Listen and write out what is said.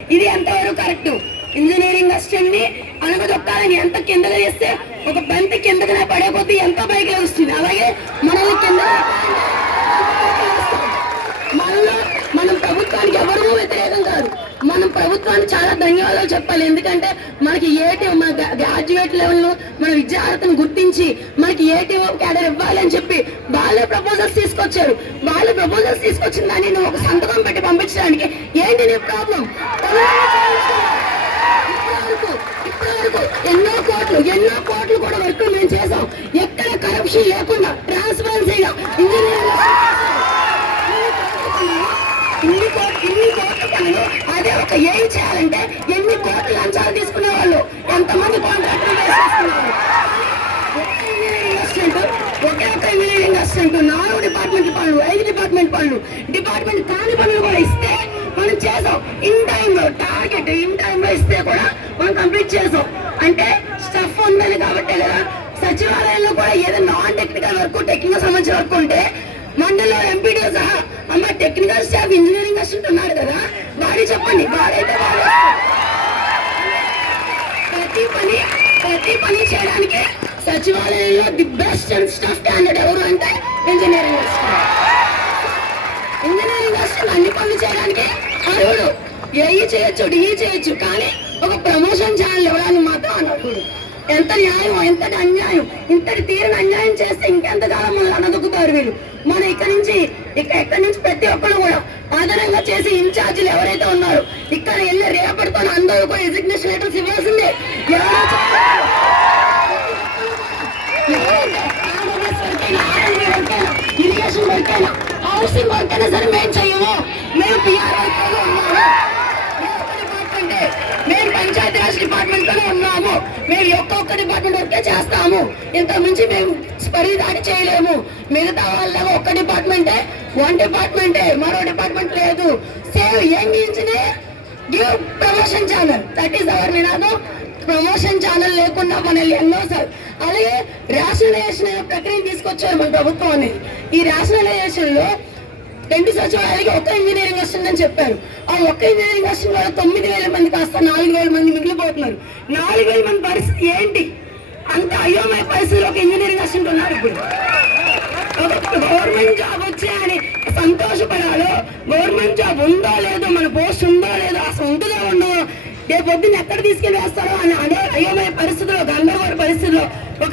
ఇది ఎంతవరకు correct? Engineering assistant ని అనగదొక్కాలని ఎంత కిందగా చేస్తే ఒక బంతి కిందగా పడేపోతే ఎంత పైకి వస్తుంది. అలాగే మనల్ని కింద మనలో మనం ప్రభుత్వానికి ఎవరూ వ్యతిరేకం కాదు. మనం ప్రభుత్వాన్ని చాలా ధన్యవాదాలు చెప్పాలి. ఎందుకంటే మనకి మన గ్రాడ్యుయేట్ లెవెల్లో మన విద్యార్థిని గుర్తించి మనకి క్యాడర్ ఇవ్వాలి అని చెప్పి వాళ్ళే ప్రపోజల్స్ తీసుకొచ్చారు. వాళ్ళు ప్రపోజల్స్ తీసుకొచ్చిన దాన్ని నువ్వు ఒక సంతకం పెట్టి పంపించడానికి ఏంటి నీ ప్రాబ్లం? ఇప్పటివరకు ఎన్నో కోట్లు కూడా వర్క్ మేము చేసాం. ఎక్కడ కరప్షన్ లేకుండా ట్రాన్స్పరెన్సీగా ఇంజనీరింగ్ ఇన్ని కోట్ల పనులు అదే ఒక ఏం చేయాలంటే ఎన్ని కోట్ల లంచాలు తీసుకునే వాళ్ళు ఎంతమంది కాంట్రాక్టులు వేసేస్తున్నారు. ఒకే ఒక ఇంజనీరింగ్ అసిస్టెంట్ 4 డిపార్ట్మెంట్ పనులు 5 డిపార్ట్మెంట్ పనులు డిపార్ట్మెంట్ కాని పనులు కూడా ఇస్తే మనం చేసాం. ఇన్ టైంలో టార్గెట్ ఇన్ టైంలో ఇస్తే కూడా మనం కంప్లీట్ చేసాం. అంటే స్టఫ్ ఉందని కాబట్టి కదా. సచివాలయంలో కూడా ఏదో నాన్ టెక్నికల్ వర్క్ టెక్నికల్ సంబంధించిన వర్క్ ఉంటే మండలంలో ఎంపీడీఓ సహా అమ్మ టెక్నికల్ స్టాఫ్ ఇంజనీరింగ్ అసిస్టెంట్ ఉన్నారు కదా, వాడి చెప్పండి. వాడైతే ప్రతి పని చేయడానికి సచివాలయంలో the best and staff candidate ఎవరు అంటే ఇంజనీరింగ్ అసిస్టెంట్. ఇంజనీరింగ్ అసిస్టెంట్ అన్ని పనులు చేయడానికి అర్హుడు. ఏఈ చేయొచ్చు, డిఈ చేయొచ్చు, కానీ ఒక ప్రమోషన్ ఛానల్ ఇవ్వడానికి మాత్రం అనర్హుడు. ఎంత న్యాయం, ఎంతటి అన్యాయం! ఇంతటి తీరని అన్యాయం చేస్తే ఇంకెంతకాలం మనల్ని అనదొక్కుతారు వీళ్ళు. మన ఎక్కడి నుంచి ప్రతి ఒక్కరు కూడా ఆధారంగా చేసి ఇన్ఛార్జీలు ఎవరైతే ఉన్నారో ఇక్కడ వెళ్ళి రేపటితో అందరూ కూడా రెసిగ్నేషన్ లెటర్స్ ఇవ్వాల్సిందే. ఇరిగేషన్ వర్క్ అయినా హౌసింగ్ వర్క్ అయినా సరే మేము చెయ్యము. మేము మేము పంచాయతీరాజ్ డిపార్ట్మెంట్ లోనే ఉన్నాము. మేము ఒక్కొక్క డిపార్ట్మెంట్ వర్కే చేస్తాము. ఇంతకు మించి మేము పరిదాడి చేయలేము. మిగతా వాళ్ళ ఒక్క డిపార్ట్మెంటే, మరో డిపార్ట్మెంట్ లేదు. Save young engineer, give promotion channel. That is our నినాదం. ప్రమోషన్ ఛానల్ లేకుండా మనల్ని ఎన్నోసార్లు అలాగే రేషనలైజేషన్ అనే ప్రక్రియ తీసుకొచ్చారు మన ప్రభుత్వం అనేది. ఈ రేషనలైజేషన్ లో 2 సచివాలయాలకి ఒక్క ఇంజనీరింగ్ అసిస్టెంట్ అని చెప్పారు. ఆ ఒక్క ఇంజనీరింగ్ అసిస్టెంట్ వల్ల 9,000 మంది కాస్త 4,000 మంది మిగిలిపోతున్నారు. 4,000 మంది పరిస్థితి ఏంటి? అంత అయోమయ పరిస్థితిలో ఒక ఇంజనీరింగ్ అసిస్టెంట్ ఉన్నారు. ఇప్పుడు గవర్నమెంట్ జాబ్ వచ్చాయని సంతోషపడాలో, గవర్నమెంట్ జాబ్ ఉందో లేదో, మన పోస్ట్ ఉందో లేదో, అసలు ఉంటుందో ఉండో, రేపు పొద్దున్న ఎక్కడ తీసుకెళ్ళి వేస్తారో అని అయోమయ పరిస్థితిలో, గందరగోళ పరిస్థితిలో ఒక